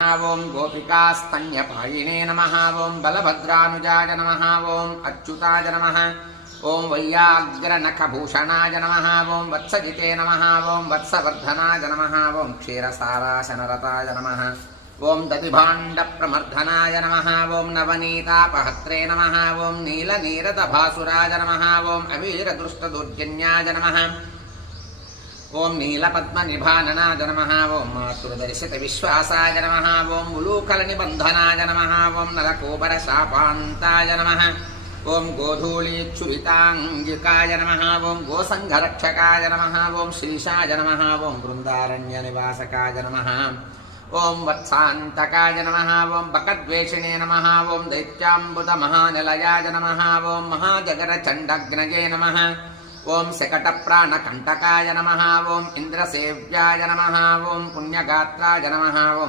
ओं गोपिकास्तन्यपायिने नमः ओं बलभद्रानुजाय नमः ओं अच्युताय नमः ओं वैयाग्रनखभूषणाय नमः ओं वत्सजिते नमः ओं वत्सवर्धनाय नमः ओं क्षीरसाराशनरताय नमः ओं दधिभाण्डप्रमर्दनाय नमः ओं नवनीतापहत्रे नमः ओं नीलनीरदभासुराय नमः ओं अवीरदुष्टदुर्जन्याय नमः ओं नीलपद्मनिभाननाय नमः ओं मातृदर्शितविश्वासाय नमः ओं मुलूकलनिबन्धनाय नमः ओं नलकूबरशापान्ताय नमः ओं गोधूलीच्छुरिताङ्गिकाय नमः ओं गोसङ्घरक्षकाय नमः ओं श्रीशाय नमः ओं वृन्दारण्यनिवासकाय नमः ओं वत्सान्तकाय नमः ओं बकद्वेषिणे नमः ओं दैत्याम्बुदमहानिलयाय नमः ओं महाजगरचण्डग्नये नमः ओं शकटप्राणकण्टकाय नमः ओं इन्द्रसेव्याय नमः ओं पुण्यगात्राय नमः ओं